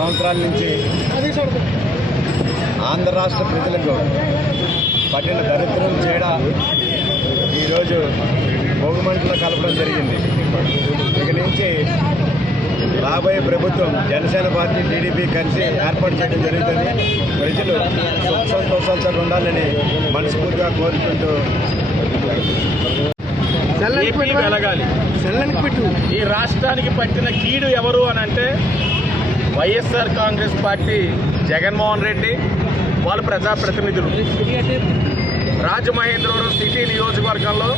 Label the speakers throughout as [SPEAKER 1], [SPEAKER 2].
[SPEAKER 1] సంవత్సరాల నుంచి ఆంధ్ర రాష్ట్ర ప్రజలకు పట్టిన దరిద్రం చేయడ ఈరోజు బహుమంటలో కలపడం జరిగింది. ఇక నుంచి రాబోయే ప్రభుత్వం జనసేన పార్టీ టీడీపీ కలిసి ఏర్పాటు చేయడం జరుగుతుంది. ప్రజలు సుఖ సంతోషాలతో ఉండాలని మనస్ఫూర్తిగా కోరుకుంటూ
[SPEAKER 2] ఏపీ వెలగాలి. ఈ రాష్ట్రానికి పట్టిన కీడు ఎవరు అని అంటే YSR Congress party Jaganmohan Reddy వాళ్ళ ప్రజాప్రతినిధులు. రాజమహేంద్రవరం సిటీ నియోజకవర్గంలో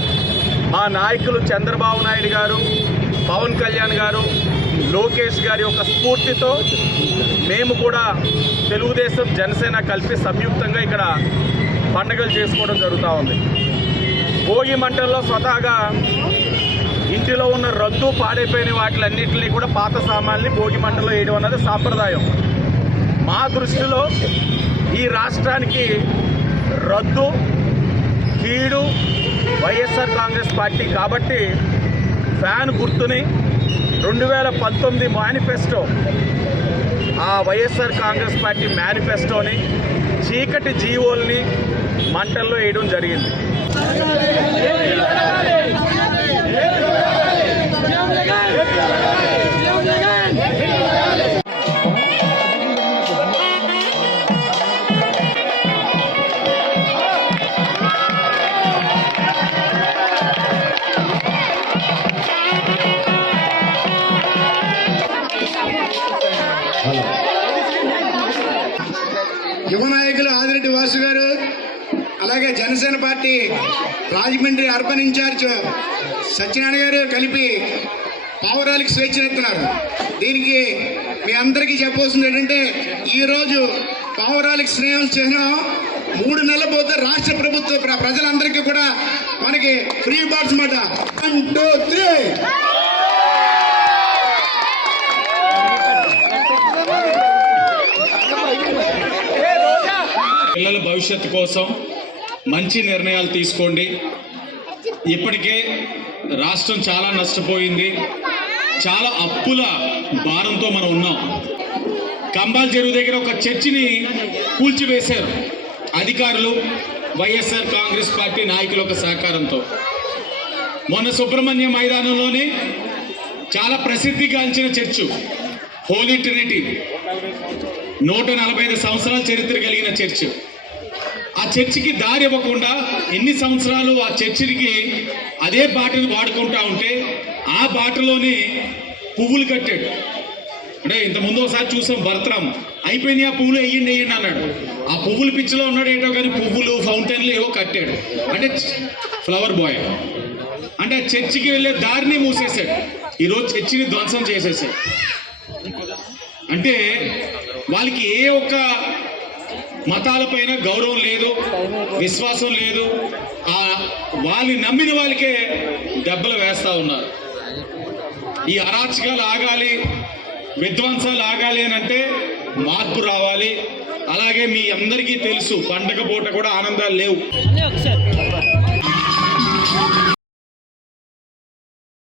[SPEAKER 2] మా నాయకులు చంద్రబాబు నాయుడు గారు పవన్ కళ్యాణ్ గారు లోకేష్ గారి యొక్క స్ఫూర్తితో మేము కూడా తెలుగుదేశం జనసేన కలిపి సంయుక్తంగా ఇక్కడ పండుగలు చేసుకోవడం జరుగుతూ ఉంది. భోగి మంటల్లో స్వతహాగా ఇంటిలో ఉన్న రద్దు పాడైపోయిన వాటిలన్నింటినీ కూడా పాత సామాన్ని భోగి మంటలో వేయడం అన్నది సాంప్రదాయం. మా దృష్టిలో ఈ రాష్ట్రానికి రద్దు కీడు వైఎస్ఆర్ కాంగ్రెస్ పార్టీ కాబట్టి ఫ్యాన్ గుర్తుని రెండు వేల పంతొమ్మిది మేనిఫెస్టో ఆ వైఎస్ఆర్ కాంగ్రెస్ పార్టీ మేనిఫెస్టోని చీకటి జీవోల్ని మంటల్లో వేయడం జరిగింది.
[SPEAKER 3] యువ నాయకులు ఆదిరెడ్డి వాసు గారు అలాగే Janasena party Rajahmundry urban incharge Satyanarayana గారు కలిపి పావురాలకు స్వేచ్ఛనిస్తున్నారు దీనికి మీ అందరికీ చెప్పవలసింది ఏంటంటే ఈరోజు పావురాలకు స్నేహం చిహ్నం మూడు నెలల పోతే రాష్ట్ర ప్రభుత్వ ప్ర- ప్రజలందరికీ కూడా మనకి ఫ్రీ బాట్స్ మాట. వన్ టూ త్రీ
[SPEAKER 4] భవిష్యత్తు కోసం మంచి నిర్ణయాలు తీసుకోండి. ఇప్పటికే రాష్ట్రం చాలా నష్టపోయింది. చాలా అప్పుల భారంతో మనం ఉన్నాం. కంబాల్ చెరువు దగ్గర ఒక చర్చిని కూల్చివేశారు అధికారులు వైఎస్ఆర్ కాంగ్రెస్ పార్టీ నాయకుల యొక్క సహకారంతో. మొన్న సుబ్రహ్మణ్య మైదానంలోనే చాలా ప్రసిద్ధిగాంచిన చర్చు హోలీ ట్రినిటీ. నూట నలభై ఐదు సంవత్సరాల చరిత్ర కలిగిన చర్చ్. చర్చికి దారి ఇవ్వకుండా ఎన్ని సంవత్సరాలు ఆ చర్చికి అదే బాటను వాడుకుంటా ఉంటే ఆ బాటలోనే పువ్వులు కట్టాడు. అంటే ఇంత ఒకసారి చూసాం భర్తరామ్. అయిపోయినాయి ఆ పువ్వులు వేయండి వేయండి అన్నాడు. ఆ పువ్వుల పిచ్చిలో ఉన్నాడు ఏంటో కానీ పువ్వులు ఫౌంటైన్లు ఏవో కట్టాడు. అంటే ఫ్లవర్ బాయ్. అంటే ఆ చర్చికి వెళ్ళే దారిని మూసేశాడు. ఈరోజు చర్చిని ధ్వంసం చేసేసాడు అంటే వాళ్ళకి ఏ ఒక్క మతాలపైన గౌరవం లేదు విశ్వాసం లేదు. ఆ వాళ్ళని నమ్మిన వాళ్ళకే దెబ్బలు వేస్తూ ఉన్నారు. ఈ అరాచకాలు ఆగాలి విధ్వంసాలు ఆగాలి అని అంటే మార్పు రావాలి. అలాగే మీ అందరికీ తెలుసు పండగ పూట కూడా ఆనందాలు లేవు.